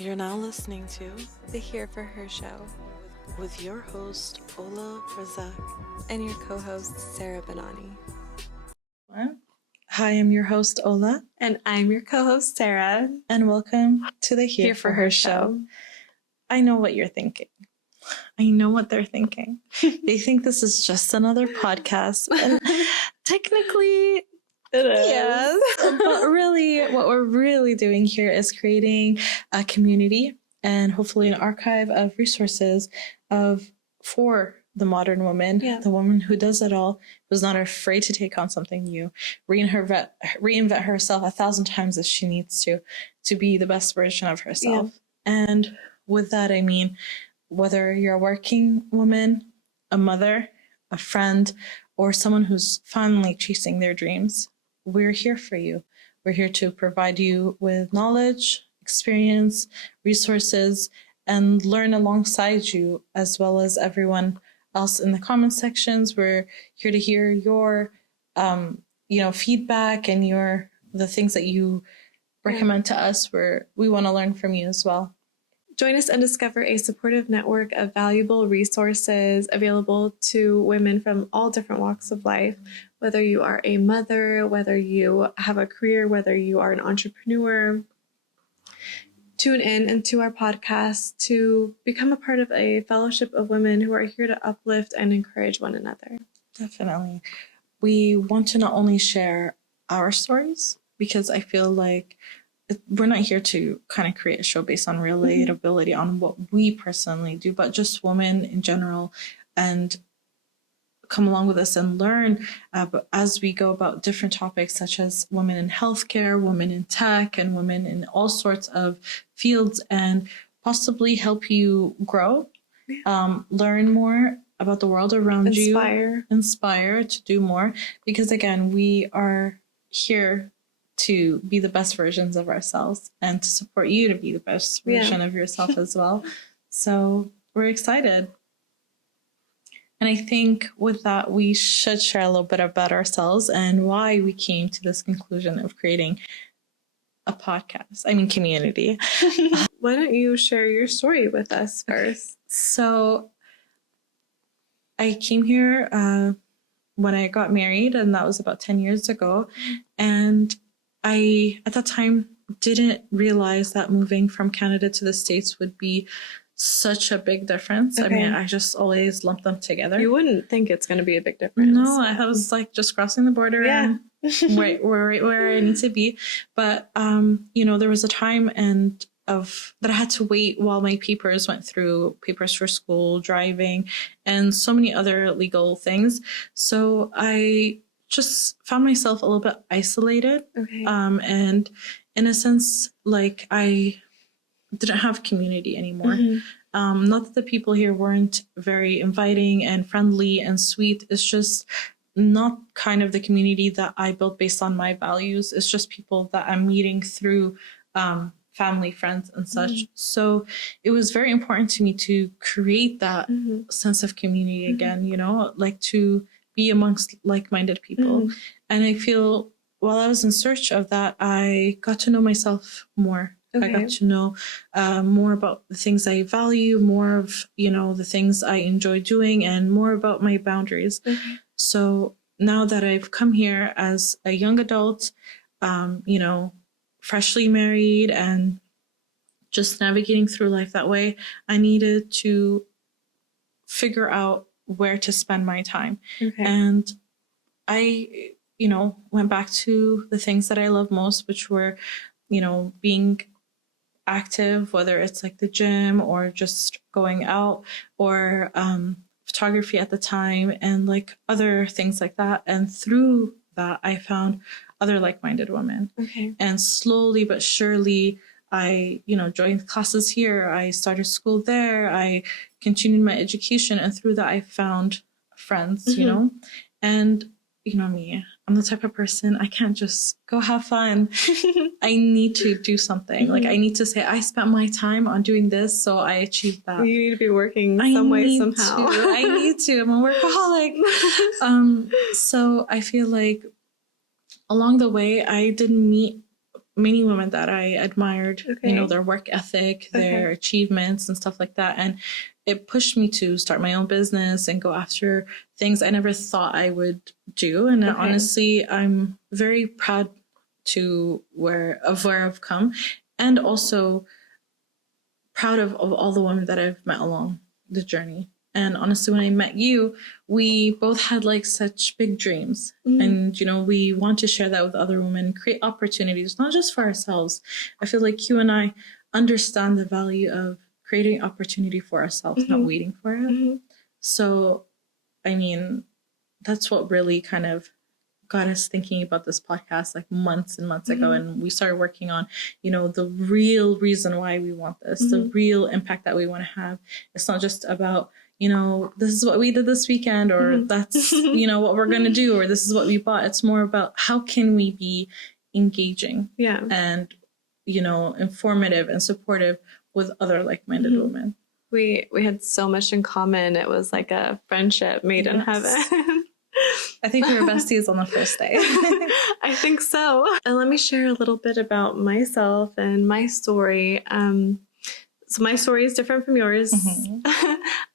You're now listening to the Here For Her show with your host, Ola Razak. and your co-host, Sarah Benani. Hi, I'm your host, Ola. And I'm your co-host, Sarah. And welcome to the Here For Her show. I know what you're thinking. I know what they're thinking. They think this is just another podcast. And technically, It is. yes. But really, what we're really doing here is creating a community and hopefully an archive of resources for the modern woman, the woman who does it all, who's not afraid to take on something new, reinvent herself 1,000 times if she needs to be the best version of herself. Yeah. And with that, I mean, whether you're a working woman, a mother, a friend, or someone who's finally chasing their dreams, we're here for you. We're here to provide you with knowledge, experience, resources, and learn alongside you, as well as everyone else in the comment sections. We're here to hear your, feedback and the things that you recommend to us. We want to learn from you as well. Join us and discover a supportive network of valuable resources available to women from all different walks of life. Whether you are a mother, whether you have a career, whether you are an entrepreneur, tune in into our podcast to become a part of a fellowship of women who are here to uplift and encourage one another. Definitely. We want to not only share our stories, because I feel like we're not here to kind of create a show based on relatability on what we personally do, but just women in general, and come along with us and learn as we go about different topics such as women in healthcare, women in tech, and women in all sorts of fields, and possibly help you grow, learn more about the world around you, inspire to do more, because again, we are here to be the best versions of ourselves and to support you to be the best version of yourself as well. So we're excited. And I think with that, we should share a little bit about ourselves and why we came to this conclusion of creating a community. Why don't you share your story with us first? So I came here when I got married, and that was about 10 years ago. And I, at that time, didn't realize that moving from Canada to the States would be such a big difference. Okay. I mean, I just always lump them together. You wouldn't think it's going to be a big difference. No, I was like just crossing the border and where I need to be. But, there was a time that I had to wait while my papers went through, papers for school, driving, and so many other legal things. So I just found myself a little bit isolated. Okay. And in a sense, like I didn't have community anymore. Mm-hmm. Not that the people here weren't very inviting and friendly and sweet. It's just not kind of the community that I built based on my values. It's just people that I'm meeting through family, friends, and such. Mm-hmm. So it was very important to me to create that sense of community again, like to be amongst like-minded people. Mm-hmm. And I feel while I was in search of that, I got to know myself more. Okay. I got to know more about the things I value, more of, the things I enjoy doing, and more about my boundaries. Okay. So now that I've come here as a young adult, freshly married and just navigating through life that way, I needed to figure out where to spend my time. Okay. And I, went back to the things that I love most, which were, being active, whether it's like the gym or just going out, or photography at the time, and like other things like that. And through that, I found other like-minded women. Okay. And slowly but surely, I, joined classes here. I started school there. I continued my education. And through that, I found friends, and me, I'm the type of person, I can't just go have fun. I need to do something. Like I need to say, I spent my time on doing this, so I achieved that. You need to be working some way, somehow. I need to. I'm a workaholic. So I feel like along the way, I didn't meet many women that I admired, Okay. their work ethic, their achievements and stuff like that. And it pushed me to start my own business and go after things I never thought I would do. And honestly, I'm very proud of where I've come, and also proud of all the women that I've met along the journey. And honestly, when I met you, we both had like such big dreams. And, we want to share that with other women, create opportunities, not just for ourselves. I feel like you and I understand the value of creating opportunity for ourselves, not waiting for it. So, I mean, that's what really kind of got us thinking about this podcast like months and months ago. And we started working on, the real reason why we want this, the real impact that we want to have. It's not just about, this is what we did this weekend, or that's, what we're going to do, or this is what we bought. It's more about how can we be engaging and, informative and supportive with other like-minded women. We had so much in common. It was like a friendship made in heaven. I think we were besties on the first day. I think so. And let me share a little bit about myself and my story. So my story is different from yours.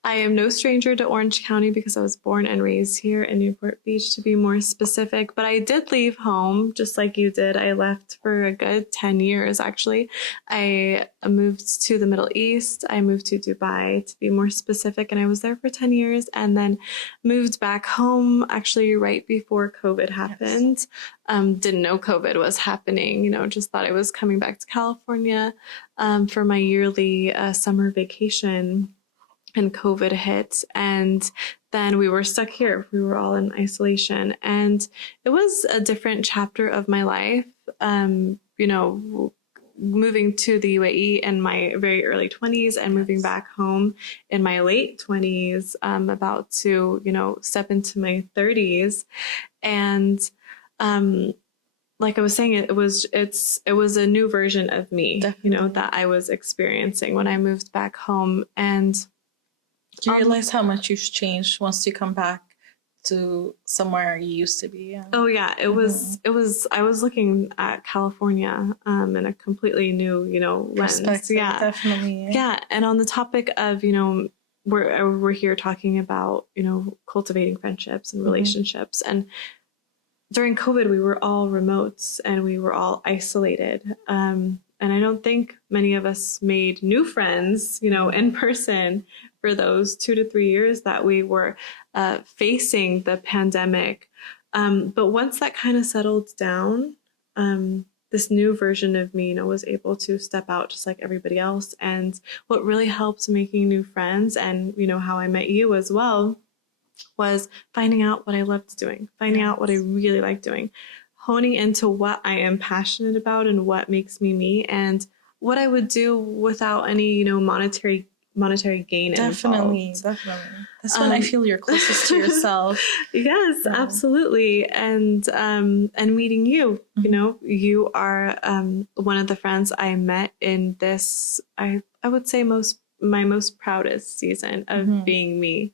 I am no stranger to Orange County because I was born and raised here in Newport Beach, to be more specific. But I did leave home just like you did. I left for a good 10 years, actually. I moved to the Middle East. I moved to Dubai, to be more specific. And I was there for 10 years and then moved back home actually right before COVID happened. Didn't know COVID was happening, just thought I was coming back to California for my yearly summer vacation. And COVID hit, and then we were stuck here. We were all in isolation, and it was a different chapter of my life. Moving to the UAE in my very early 20s and moving back home in my late 20s, about to, step into my 30s. And like I was saying, it was a new version of me, that I was experiencing when I moved back home. And do you realize how much you've changed once you come back to somewhere you used to be? Oh yeah, it was, I was looking at California in a completely new, lens. Yeah, definitely. Yeah. And on the topic of, we're here talking about, cultivating friendships and relationships. And during COVID, we were all remote and we were all isolated. And I don't think many of us made new friends, in person for those 2 to 3 years that we were facing the pandemic. But once that kind of settled down, this new version of me, was able to step out just like everybody else. And what really helped making new friends, and, how I met you as well, was finding out what I loved doing, finding out what I really like doing, honing into what I am passionate about and what makes me me, and what I would do without any, monetary gain involved. Definitely. That's when I feel you're closest to yourself. Yes, absolutely. And meeting you, you are one of the friends I met in this, I would say my most proudest season of being me.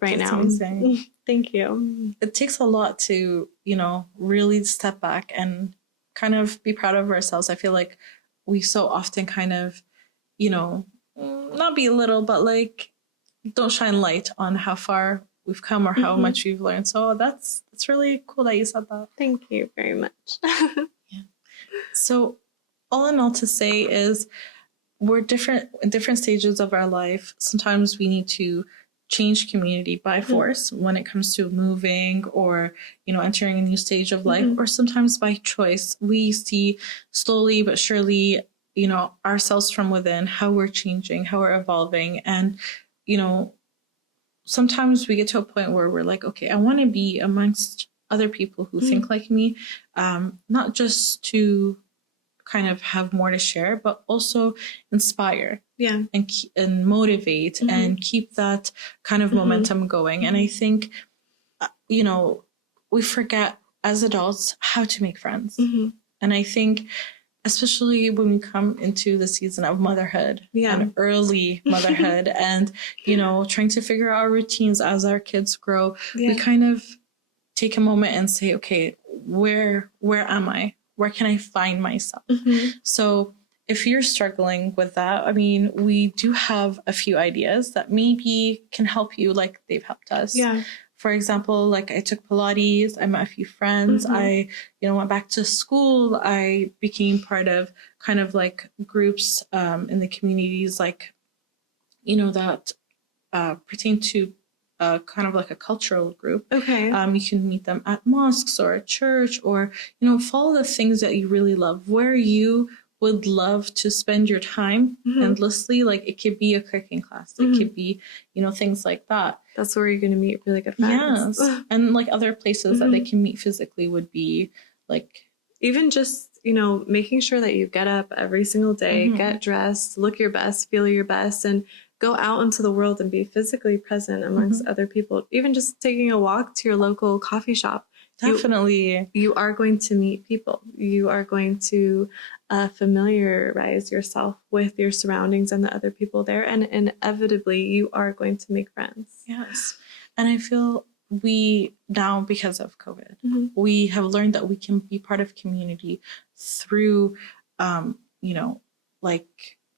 Right That's now. Amazing. Thank you. It takes a lot to, really step back and kind of be proud of ourselves. I feel like we so often kind of, not belittle, but like don't shine light on how far we've come or how much we've learned. So that's really cool that you said that. Thank you very much. Yeah. So all in all to say is we're in different stages of our life. Sometimes we need to change community by force when it comes to moving or, entering a new stage of life, or sometimes by choice. We see slowly but surely, ourselves from within, how we're changing, how we're evolving. And, sometimes we get to a point where we're like, okay, I want to be amongst other people who think like me, not just to kind of have more to share, but also inspire and motivate and keep that kind of momentum going. And I think, we forget as adults how to make friends. And I think, especially when we come into the season of motherhood and early motherhood and, trying to figure out our routines as our kids grow, we kind of take a moment and say, okay, where am I? where can I find myself? Mm-hmm. So if you're struggling with that, I mean, we do have a few ideas that maybe can help you, like they've helped us. Yeah. For example, like I took Pilates, I met a few friends, Mm-hmm. I, went back to school, I became part of kind of like groups in the communities, like, that pertain to kind of like a cultural group. Okay. You can meet them at mosques or at church, or, follow the things that you really love, where you would love to spend your time endlessly. Like it could be a cooking class, it could be, things like that. That's where you're going to meet really good friends. Yes. And like other places that they can meet physically would be like, even just, making sure that you get up every single day, get dressed, look your best, feel your best, and go out into the world and be physically present amongst other people. Even just taking a walk to your local coffee shop. Definitely. You are going to meet people. You are going to familiarize yourself with your surroundings and the other people there. And inevitably, you are going to make friends. Yes. And I feel we now, because of COVID, we have learned that we can be part of community through, like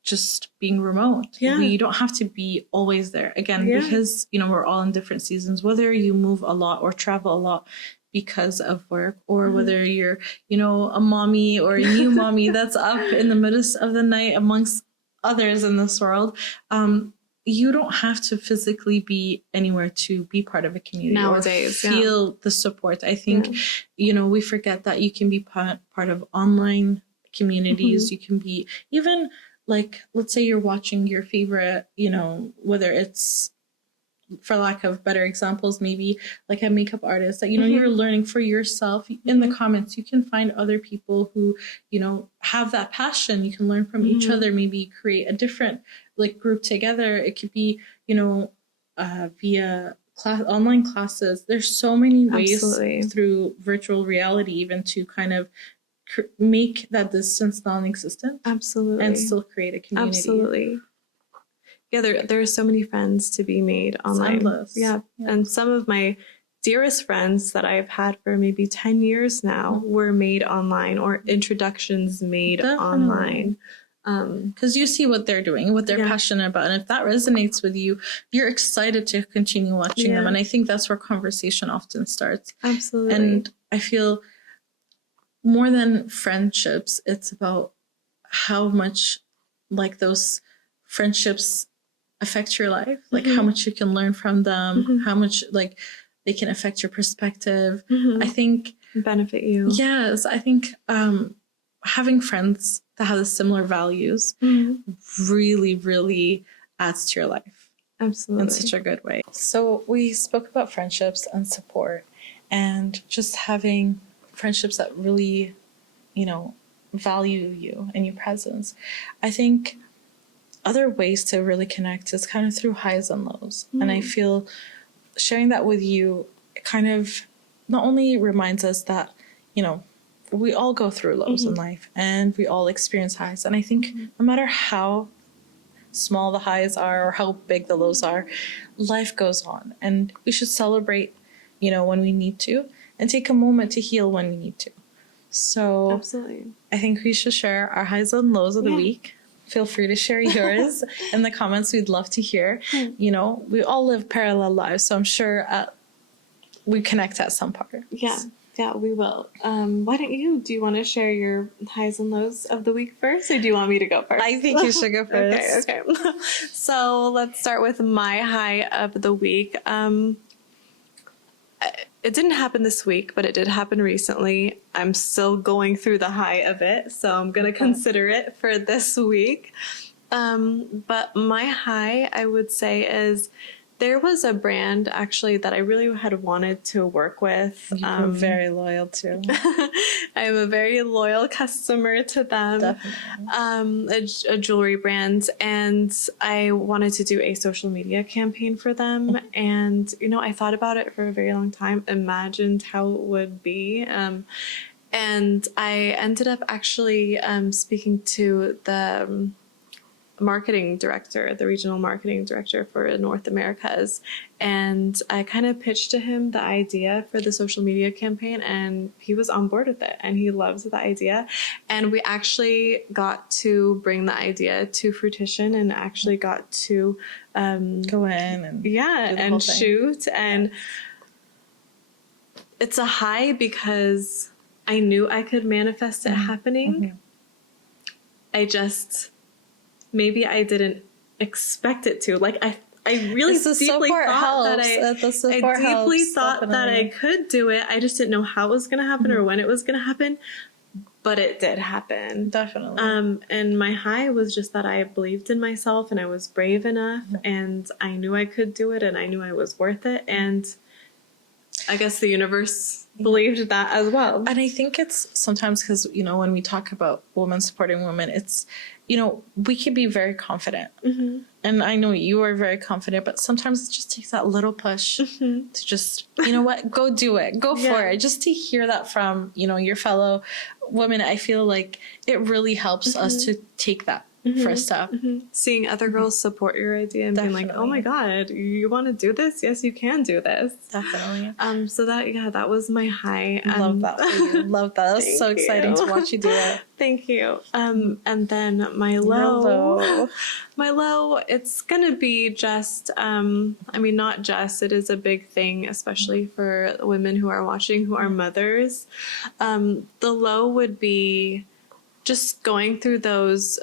just being remote. Yeah. We don't have to be always there. Again, because, we're all in different seasons, whether you move a lot or travel a lot because of work, or whether you're, a mommy or a new mommy that's up in the middle of the night amongst others in this world. You don't have to physically be anywhere to be part of a community nowadays, or feel the support. I think, we forget that you can be part of online communities. You can be even like, let's say you're watching your favorite, whether it's, for lack of better examples, maybe like a makeup artist that, you're learning for yourself. In the comments, you can find other people who, have that passion. You can learn from each other, maybe create a different like group together. It could be, via online classes. There's so many ways through virtual reality even to kind of make that distance non-existent. Absolutely. And still create a community. Absolutely. Yeah, there are so many friends to be made online. Endless. Yeah. And some of my dearest friends that I've had for maybe 10 years now were made online, or introductions made online. Because you see what they're doing, what they're passionate about. And if that resonates with you, you're excited to continue watching them. And I think that's where conversation often starts. Absolutely. And I feel more than friendships, it's about how much like those friendships affect your life, like how much you can learn from them, how much like they can affect your perspective. I think benefit you. Yes, I think having friends that have similar values really, really adds to your life. Absolutely. In such a good way. So we spoke about friendships and support, and just having friendships that really, value you and your presence. I think other ways to really connect is kind of through highs and lows. And I feel sharing that with you kind of not only reminds us that, we all go through lows in life and we all experience highs. And I think no matter how small the highs are or how big the lows are, life goes on. And we should celebrate, when we need to, and take a moment to heal when we need to. So absolutely, I think we should share our highs and lows of the week. Feel free to share yours in the comments. We'd love to hear. We all live parallel lives, so I'm sure we connect at some part. Yeah, we will. Why don't you? Do you want to share your highs and lows of the week first, or do you want me to go first? I think you should go first. Okay. So let's start with my high of the week. It didn't happen this week, but it did happen recently. I'm still going through the high of it, so I'm going to consider it for this week. But my high, I would say, is there was a brand actually that I really had wanted to work with. You're very loyal to. I am a very loyal customer to them. Definitely. A jewelry brand, and I wanted to do a social media campaign for them. And I thought about it for a very long time, imagined how it would be. And I ended up actually speaking to the marketing director, the regional marketing director for North Americas. And I kind of pitched to him the idea for the social media campaign, and he was on board with it, and he loves the idea. And we actually got to bring the idea to fruition, and actually got to go in and and shoot. And it's a high because I knew I could manifest it happening. I just, maybe I didn't expect it to. Like, I really deeply thought that I could do it. I just didn't know how it was going to happen or when it was going to happen. But it did happen. Definitely. And my high was just that I believed in myself, and I was brave enough, and I knew I could do it, and I knew I was worth it. And I guess the universe believed that as well. And I think it's sometimes because, you know, when we talk about women supporting women, it's, you know, we can be very confident. And I know you are very confident, but sometimes it just takes that little push to just, you know what, go do it. Go for it. Just to hear that from, you know, your fellow women, I feel like it really helps us to take that first step. Seeing other girls support your idea and being like, oh my God, you want to do this? Yes, you can do this. Definitely. So that was my high. Love that for you. Love that. It was so exciting to watch you do it. Thank you. And then my low, it's going to be just, I mean, not just, it is a big thing, especially for women who are watching, who are mothers. The low would be just going through those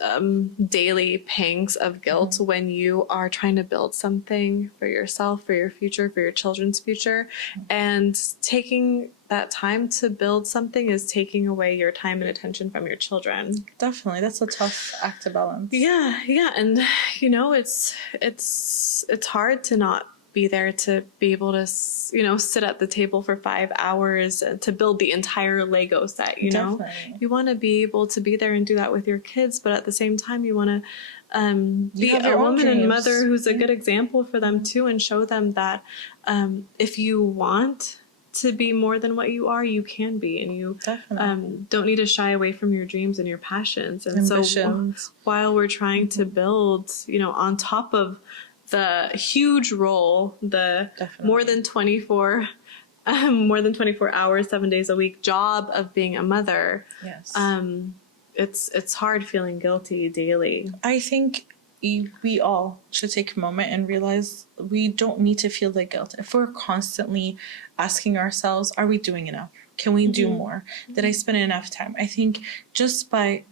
daily pangs of guilt when you are trying to build something for yourself, for your future, for your children's future. And taking that time to build something is taking away your time and attention from your children. Definitely. That's a tough act to balance. Yeah. And, you know, it's hard to not be there, to be able to, you know, sit at the table for 5 hours to build the entire Lego set, you know. Definitely. You want to be able to be there and do that with your kids, but at the same time you want to be a woman and mother who's a good example for them too, and show them that if you want to be more than what you are, you can be, and you don't need to shy away from your dreams and your passions. And so while we're trying to build, you know, on top of the huge role, the more than 24 hours, 7 days a week job of being a mother. Yes. It's hard feeling guilty daily. I think we all should take a moment and realize we don't need to feel the guilt. If we're constantly asking ourselves, are we doing enough? Can we do more? Did I spend enough time? I think just by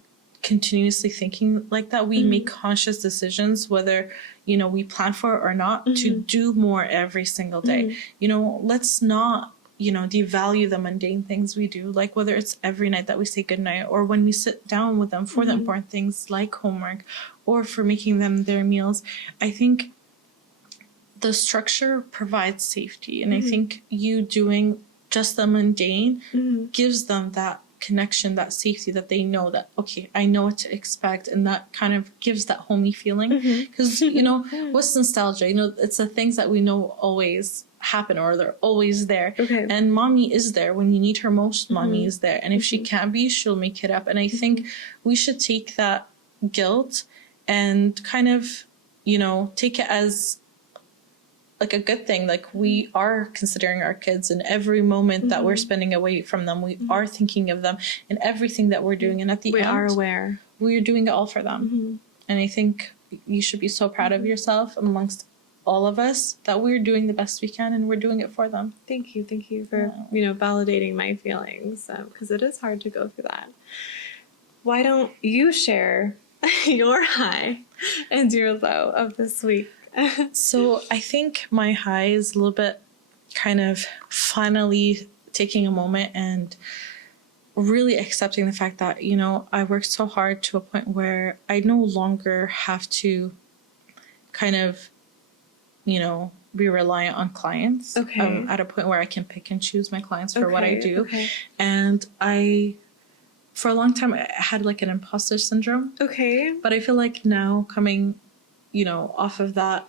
continuously thinking like that, we make conscious decisions, whether, you know, we plan for it or not, to do more every single day. You know, let's not, you know, devalue the mundane things we do, like whether it's every night that we say goodnight, or when we sit down with them for the important things like homework, or for making them their meals. I think the structure provides safety, and I think you doing just the mundane gives them that connection, that safety, that they know that, okay, I know what to expect, and that kind of gives that homey feeling. Because you know, what's nostalgia? You know, it's the things that we know always happen, or they're always there. And mommy is there when you need her most. Mommy is there, and if she can't be, she'll make it up. And I think we should take that guilt and kind of, you know, take it as like a good thing. Like, we are considering our kids in every moment that we're spending away from them. We are thinking of them in everything that we're doing. And at the end, we are aware. We're doing it all for them. And I think you should be so proud of yourself amongst all of us that we're doing the best we can, and we're doing it for them. Thank you. Thank you for, you know, validating my feelings, because it is hard to go through that. Why don't you share your high and your low of this week? So I think my high is a little bit kind of finally taking a moment and really accepting the fact that, you know, I worked so hard to a point where I no longer have to kind of, you know, be reliant on clients. At a point where I can pick and choose my clients for what I do. And for a long time, I had like an imposter syndrome. But I feel like now, coming, you know, off of that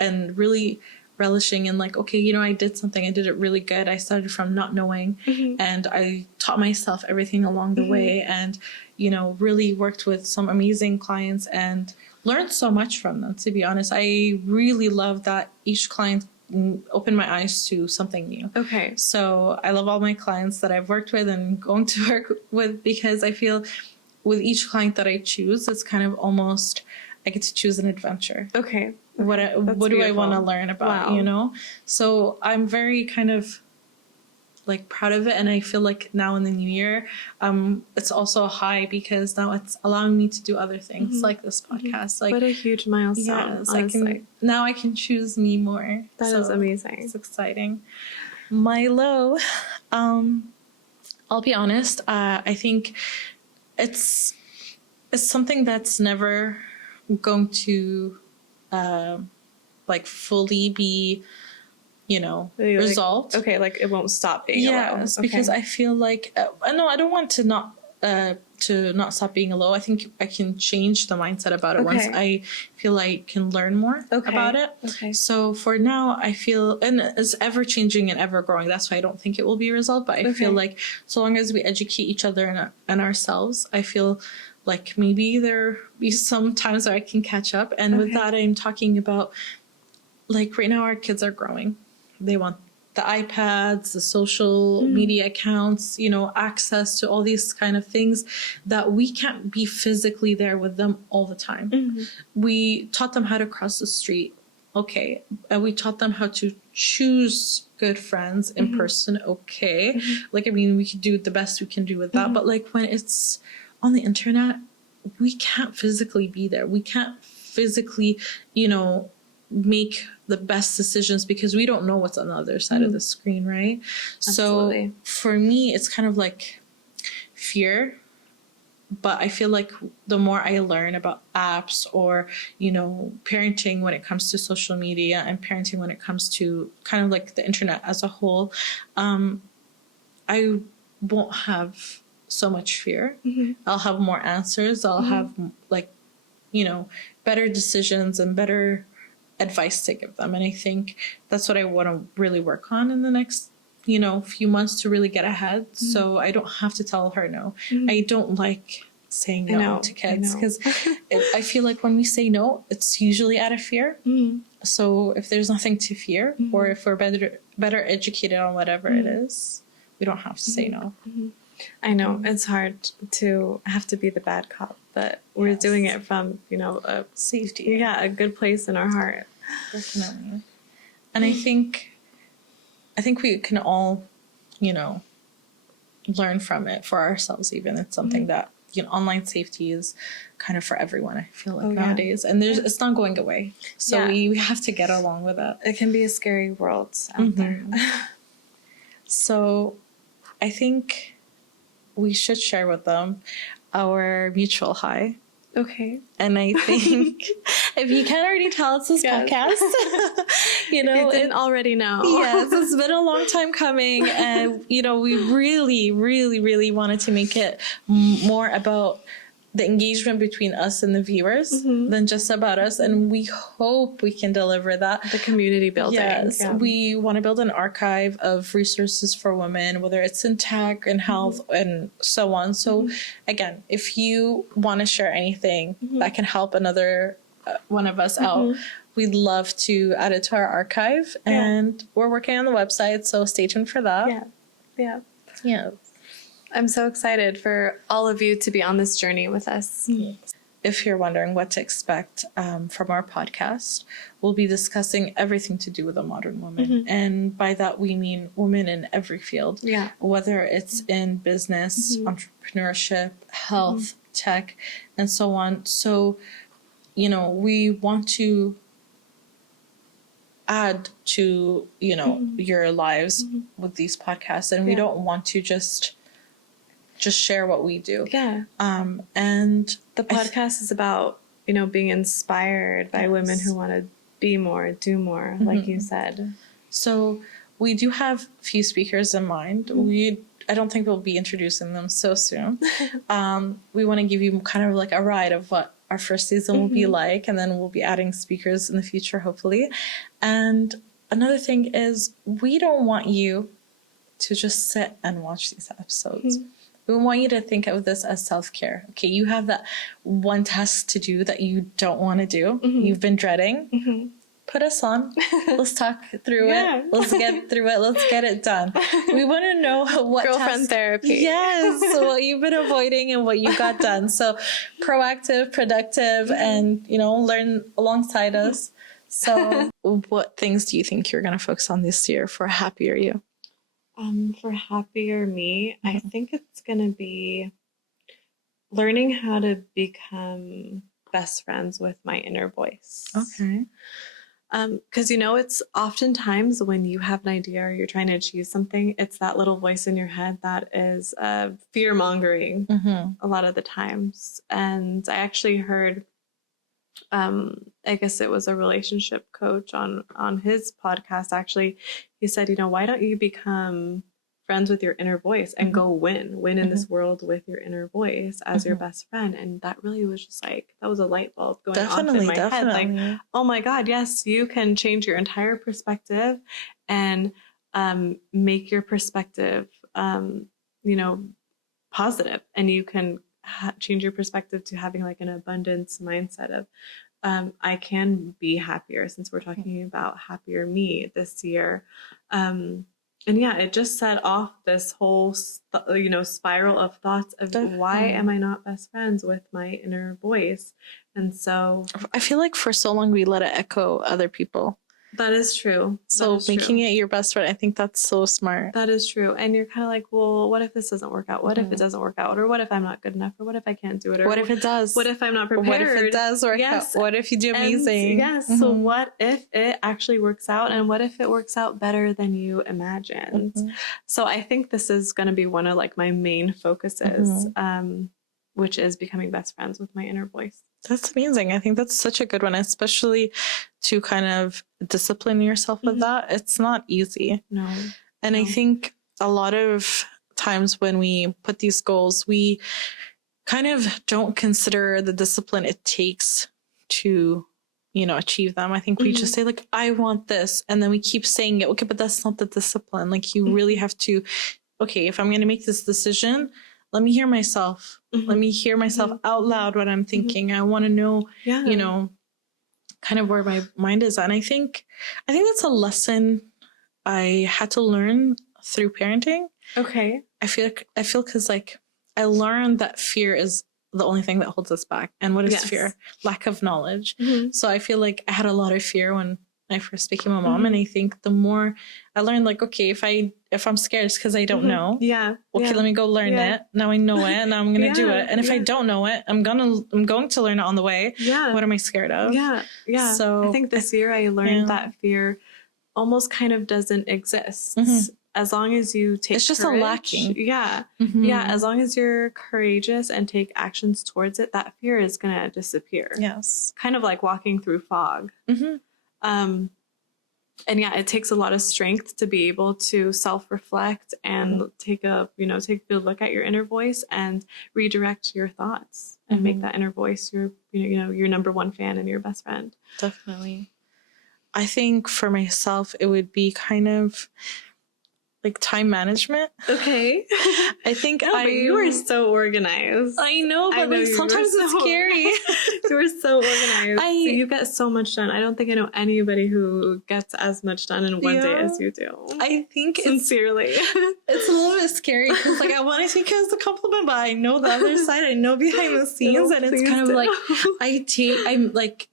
and really relishing in like, okay, you know, I did something, I did it really good. I started from not knowing, and I taught myself everything along the way, and, you know, really worked with some amazing clients and learned so much from them, to be honest. I really love that each client opened my eyes to something new. Okay. So I love all my clients that I've worked with and going to work with, because I feel with each client that I choose, it's kind of almost, I get to choose an adventure. Okay. What do I want to learn about, you know? So I'm very kind of like proud of it. And I feel like now in the new year, it's also a high, because now it's allowing me to do other things like this podcast. Like, what a huge milestone. yes, honestly. I can choose me more. That is amazing. It's exciting. My low, I'll be honest, I think it's something that's never going to like fully be, you know, Really, resolved. Like, okay, like it won't stop being a low. Yes, because I feel like no, I don't want to not stop being a low. I think I can change the mindset about it once I feel I can learn more about it. Okay. So for now, I feel, and it's ever changing and ever growing. That's why I don't think it will be resolved. But I feel like so long as we educate each other and ourselves, I feel like maybe there be some times where I can catch up. And with that, I'm talking about, like, right now our kids are growing. They want the iPads, the social media accounts, you know, access to all these kind of things that we can't be physically there with them all the time. We taught them how to cross the street. Okay. And we taught them how to choose good friends in person. Okay. Like, I mean, we could do the best we can do with that. But like when it's on the internet, we can't physically be there. We can't physically, you know, make the best decisions because we don't know what's on the other side of the screen, right? Absolutely. So for me, it's kind of like fear. But I feel like the more I learn about apps or, you know, parenting when it comes to social media and parenting when it comes to kind of like the internet as a whole, I won't have so much fear. I'll have more answers. I'll have like, you know, better decisions and better advice to give them. And I think that's what I want to really work on in the next, you know, few months to really get ahead. So I don't have to tell her no. I don't like saying no to kids because I feel like when we say no, it's usually out of fear. So if there's nothing to fear or if we're better educated on whatever it is, we don't have to say no. I know it's hard to have to be the bad cop, but we're doing it from, you know, a safety. Yeah, a good place in our heart. Definitely. And I think we can all, you know, learn from it for ourselves even. It's something that, you know, online safety is kind of for everyone, I feel like nowadays. And it's not going away. So we have to get along with it. It can be a scary world out there. So I think we should share with them our mutual high. Okay. And I think if you can't already tell, it's this podcast. You know, if you didn't already know. Yes, it's been a long time coming. And, you know, we really, really, really wanted to make it more about the engagement between us and the viewers than just about us. And we hope we can deliver that. The community building. Yes. Yeah. We want to build an archive of resources for women, whether it's in tech and health and so on. So again, if you want to share anything that can help another one of us out, we'd love to add it to our archive. And we're working on the website, so stay tuned for that. Yeah. I'm so excited for all of you to be on this journey with us. If you're wondering what to expect from our podcast, we'll be discussing everything to do with a modern woman. And by that, we mean women in every field, whether it's in business, entrepreneurship, health, tech, and so on. So, you know, we want to add to, you know, your lives with these podcasts. And we don't want to just share what we do. And the podcast is about, you know, being inspired by women who want to be more, do more, like you said. So we do have a few speakers in mind. I don't think we'll be introducing them so soon. We want to give you kind of like a ride of what our first season will be like, and then we'll be adding speakers in the future, hopefully. And another thing is we don't want you to just sit and watch these episodes. we want you to think of this as self-care. Okay, you have that one task to do that you don't want to do. You've been dreading. Put us on. Let's talk through it. Let's get through it. Let's get it done. We want to know what girlfriend therapy. Yes, what you've been avoiding and what you got done. So proactive, productive, and learn alongside us. So what things do you think you're going to focus on this year for a happier you? For happier me, I think it's going to be learning how to become best friends with my inner voice. Okay. Because, it's oftentimes when you have an idea or you're trying to achieve something, it's that little voice in your head that is fear mongering a lot of the times. And I actually heard, I guess it was a relationship coach on his podcast. Actually, he said, why don't you become friends with your inner voice and go win in this world with your inner voice as your best friend? And that really was just like, that was a light bulb going off in my head. Like, oh my God, yes, you can change your entire perspective and make your perspective, positive. And you can change your perspective to having like an abundance mindset of, I can be happier, since we're talking about happier me this year. And yeah, it just set off this whole, spiral of thoughts of why am I not best friends with my inner voice? And so I feel like for so long we let it echo other people. That is true. So making it your best friend, I think that's so smart. That is true. And you're kind of like, well, what if this doesn't work out? What if it doesn't work out? Or what if I'm not good enough? Or what if I can't do it? Or what if it does? What if I'm not prepared? What if it does work out? What if you do amazing? Yes. So what if it actually works out? And what if it works out better than you imagined? So I think this is going to be one of like my main focuses, which is becoming best friends with my inner voice. That's amazing. I think that's such a good one, especially to kind of discipline yourself with that. It's not easy. No. And I think a lot of times when we put these goals, we kind of don't consider the discipline it takes to, achieve them. I think we just say like, I want this. And then we keep saying it. Okay, but that's not the discipline. Like you really have to, okay, if I'm going to make this decision, let me hear myself. Let me hear myself out loud what I'm thinking. I want to know, kind of where my mind is at. And I think that's a lesson I had to learn through parenting. Okay. I feel because like I learned that fear is the only thing that holds us back. And what is fear? Lack of knowledge. So I feel like I had a lot of fear when I first became a mom. And I think the more I learned, like, okay, if I'm scared, it's because I don't know. Okay, let me go learn it. Now I know it. Now I'm going to do it. And if I don't know it, I'm going to learn it on the way. What am I scared of? So I think this year I learned that fear almost kind of doesn't exist. As long as you take it's just courage, a lacking. As long as you're courageous and take actions towards it, that fear is going to disappear. Yes. Kind of like walking through fog. And it takes a lot of strength to be able to self-reflect and take a good look at your inner voice and redirect your thoughts and make that inner voice your number one fan and your best friend. Definitely. I think for myself, it would be kind of like time management. Okay. I think but you are so organized. I know, but like sometimes it's scary. You are so organized. You get so much done. I don't think I know anybody who gets as much done in one day as you do. I think sincerely. It's a little bit scary because like I want to take it as a compliment, but I know the other side. I know behind the scenes, and it's kind of like I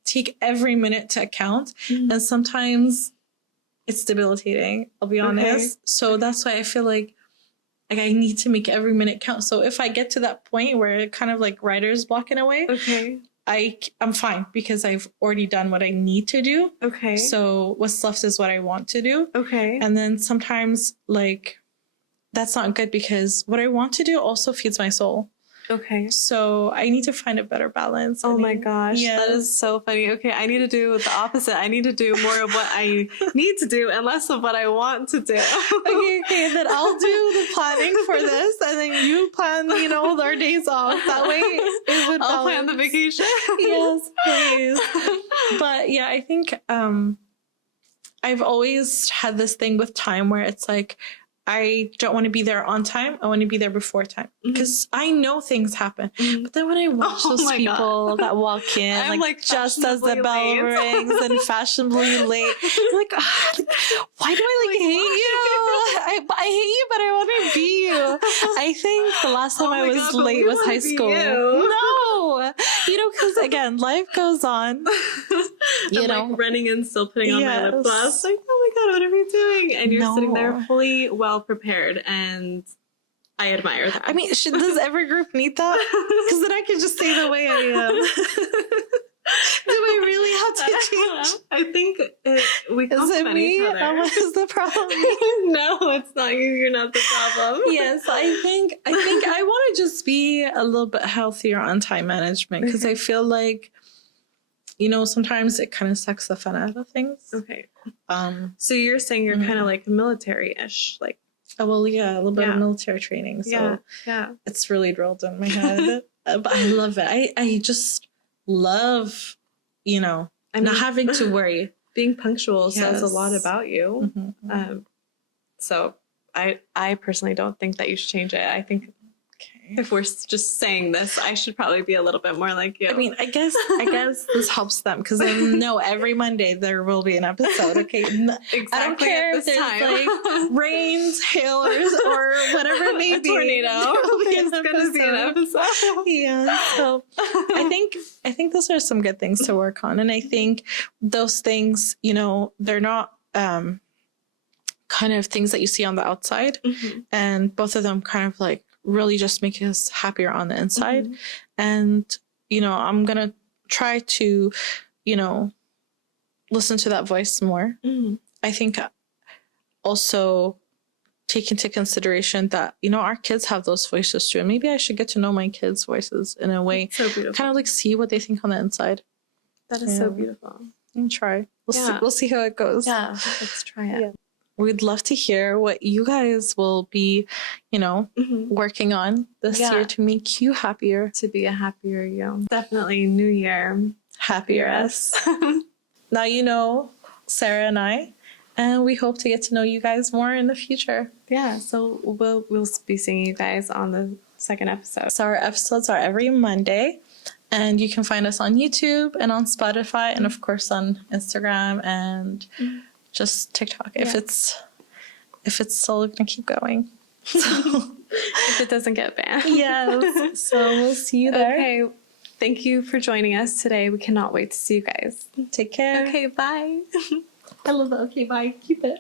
take every minute to account, and sometimes it's debilitating, I'll be honest. So that's why I feel like I need to make every minute count. So if I get to that point where it kind of like writer's block in a way, I'm fine because I've already done what I need to do. So what's left is what I want to do. And then sometimes like that's not good because what I want to do also feeds my soul. So I need to find a better balance. My gosh. That is so funny. I need to do the opposite. I need to do more of what I need to do and less of what I want to do. Okay. Then I'll do the planning for this and then you plan, our days off. That way it would I'll plan the vacation. Yes, please. But yeah, I think I've always had this thing with time where it's like, I don't want to be there on time. I want to be there before time because I know things happen. But then when I watch those people that walk in, I'm like just as the bell late. rings and fashionably late, I'm like, why do I like hate you? I hate you, but I want to be you. I think the last time I was late was high school. No, because again, life goes on. I'm like running and still putting on my lip gloss. Like, oh my God, what are we doing? And you're sitting there fully well prepared, and I admire that. I mean, does every group need that? Because then I can just stay the way I am. Do I really have to change? I think we complement each other. What is the problem? No, it's not you. You're not the problem. Yes, I think I want to just be a little bit healthier on time management because I feel like, sometimes it kind of sucks the fun out of things. Okay. So you're saying you're kind of like military-ish, like. Oh, well, yeah, a little bit of military training. So yeah. It's really drilled in my head. But I love it. I just love, not having to worry. Being punctual says a lot about you. So I personally don't think that you should change it. I think if we're just saying this, I should probably be a little bit more like you. I mean, I guess this helps them because I know every Monday there will be an episode. Okay, exactly. I don't care if there's like rains, hail, or whatever it may be. Tornado. It's going to be an episode. Yeah. So I think those are some good things to work on, and I think those things, they're not kind of things that you see on the outside, and both of them kind of like really just make us happier on the inside. And, I'm going to try to, listen to that voice more. I think also take into consideration that, our kids have those voices too. And maybe I should get to know my kids' voices in a way, so beautiful. Kind of like see what they think on the inside. That is so beautiful. And try. We'll see how it goes. Yeah, let's try it. Yeah. We'd love to hear what you guys will be, working on this year to make you happier. To be a happier you. Definitely new year. Happier us. Now you know Sarah and I, and we hope to get to know you guys more in the future. Yeah, so we'll be seeing you guys on the second episode. So our episodes are every Monday, and you can find us on YouTube and on Spotify and of course on Instagram and just TikTok if it's still gonna keep going. So if it doesn't get banned. Yes. So we'll see you there. Okay. Thank you for joining us today. We cannot wait to see you guys. Take care. Okay, bye. I love that. Okay, bye. Keep it.